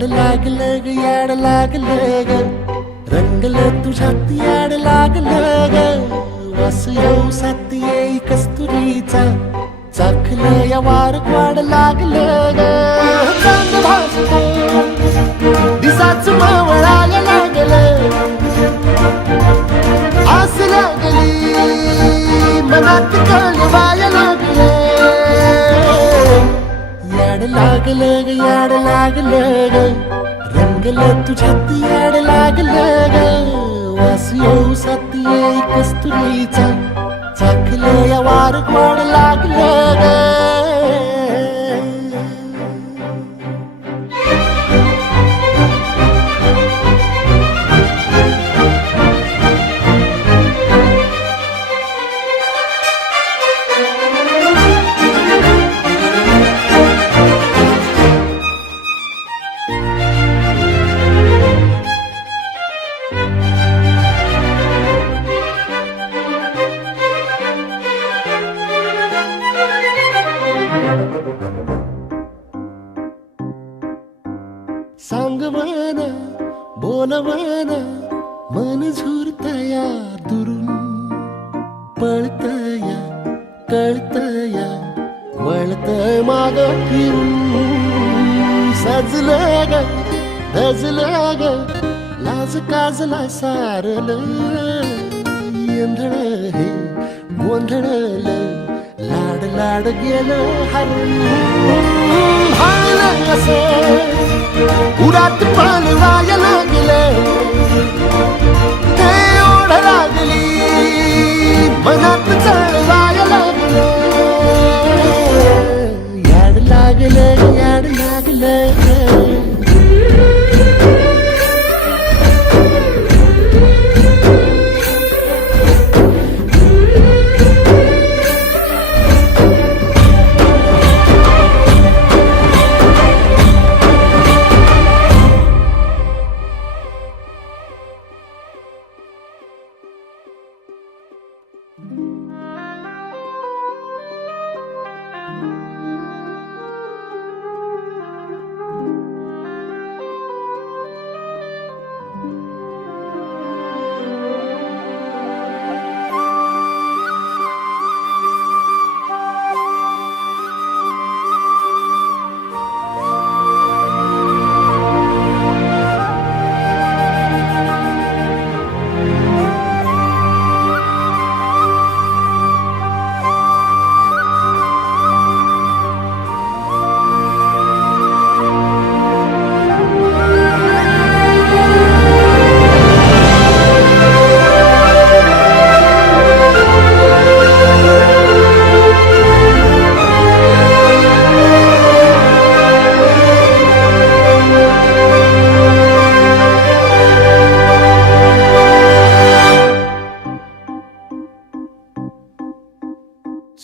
याड लागलं ग याड लागलं ग रंगलं तुझ्यात याड लागलं ग वास येऊ साथ येई कस्तुरीचा चाखलं या वार वाड लागलं ग चांद भाजलं दिसाच मावळायला लागलं आस लागली मनात कळवायला लागलं याड लागलं ग याड लागलं ग रंगलं तुझ्यात याड लागलं ग वास येऊ साथ येई कस्तुरीचा चाखलं या वार वाड लागलं ग सांगवाना बोलवाना मन झुरतया दुरून पळतया कळतया वळतय माग फिरून सजलं ग धजलं ग लाज काजला सारलं येंधळ हे गोंधळलं लाड लाड गेलं हरून हाणलं असं उरात पालवाया लागलं ते ओढ लागली मनात चळवाया लागलं याड लागलं याड लागलं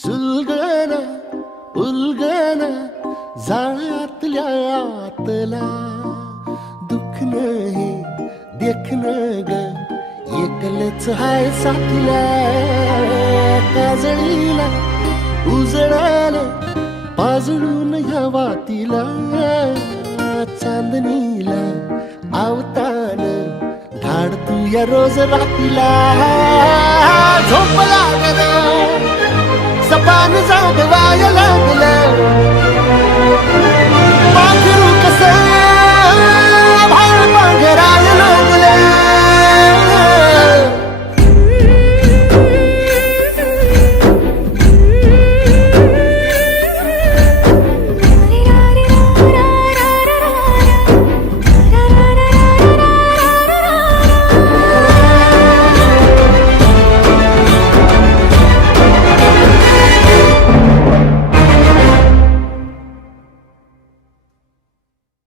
सुलगना उलगना जाळ्यातल्या आतला दुःख नाही देखणं ग एकलच हाय साथीला काजळीला उजळाला पाजळून ह्या वातीला चांदणीला आवतान धाड तू या रोज रातीला झोप लागला सपान जागवायला